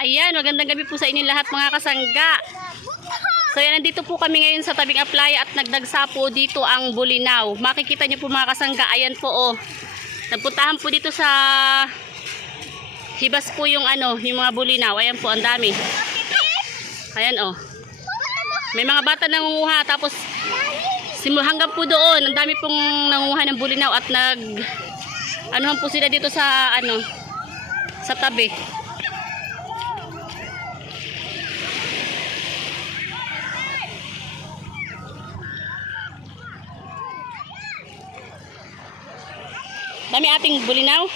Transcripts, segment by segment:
Ayan, magandang gabi po sa inyo lahat mga kasangga. So yan, nandito po kami ngayon sa tabing aplaya at nagdagsa po dito ang bulinaw. Makikita niyo po mga kasangga, ayan po oh. Nagpuntahan po dito sa hibas po yung ano, yung mga bulinaw. Ayan po, ang dami. Ayan oh. May mga bata nangunguha tapos simu hanggang po doon, ang dami pong nangunguha ng bulinaw at nag ano po sila dito sa ano sa tabi. Dami ating bulinaw.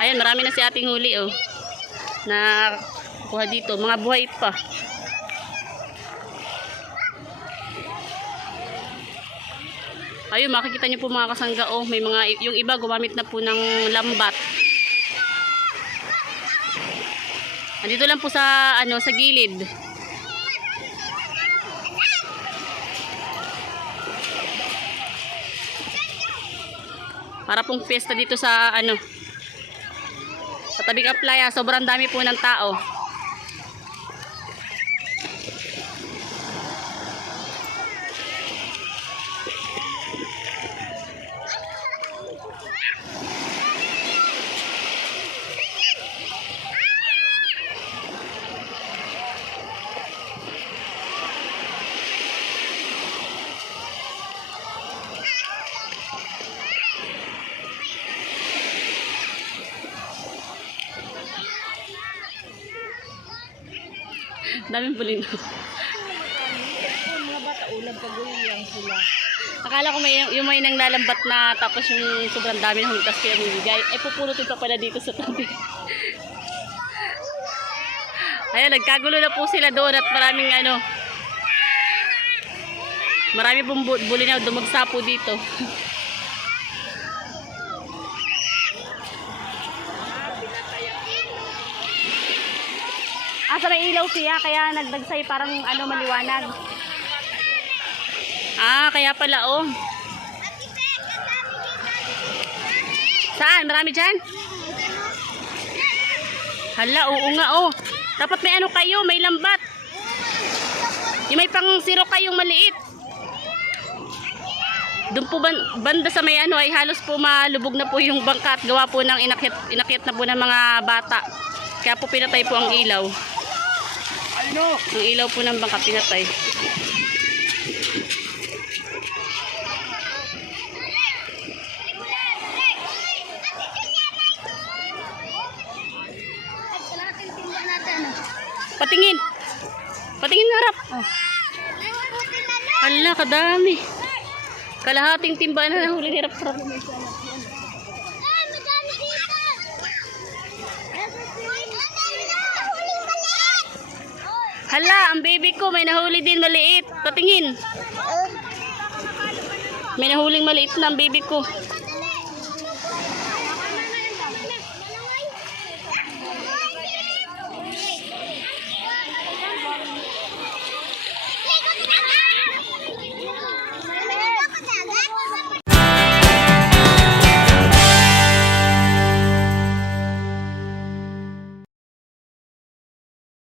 Ayan, marami na si ating huli oh. Na kuha dito, mga buhay pa. Ayun, makikita niyo po mga kasangga oh, may mga yung iba gumamit na po ng lambat. Andito lang po sa ano sa gilid. Para pong piyesta dito sa ano sa tabing aplaya, sobrang dami po ng tao. Daming bulino. Mga bata ulam pag-uwiyang sila. Akala ko may yung may nang lalambat na tapos yung sobrang dami ng hulgas kaya niligay. Eh pupulutin pa pala dito sa tabi. Ayan, nagkagulo na po sila doon at maraming ano. Marami pong bu- bulinaw dumagsa po dito. Asa may ilaw siya kaya nagdagsay parang ano maliwanag. Ah, kaya pala oh. Saan? Marami dyan? Hala, oo nga oh. Dapat may ano kayo, may lambat. Yung may pang zero kayong maliit. Doon po ban banda sa may ano ay halos po malubog na po yung bangka at gawa po ng inakyat, inakyat na po ng mga bata. Kaya po pinatay po ang ilaw. Ano? Ang ilaw po ng bangka pinatay. Patingin. Patingin na harap. Hala, kadami. Kalahating timba na nahuli ni Rap Rap. Hala, ang baby ko may nahuli din maliit. Patingin. May nahuling maliit na ang baby ko.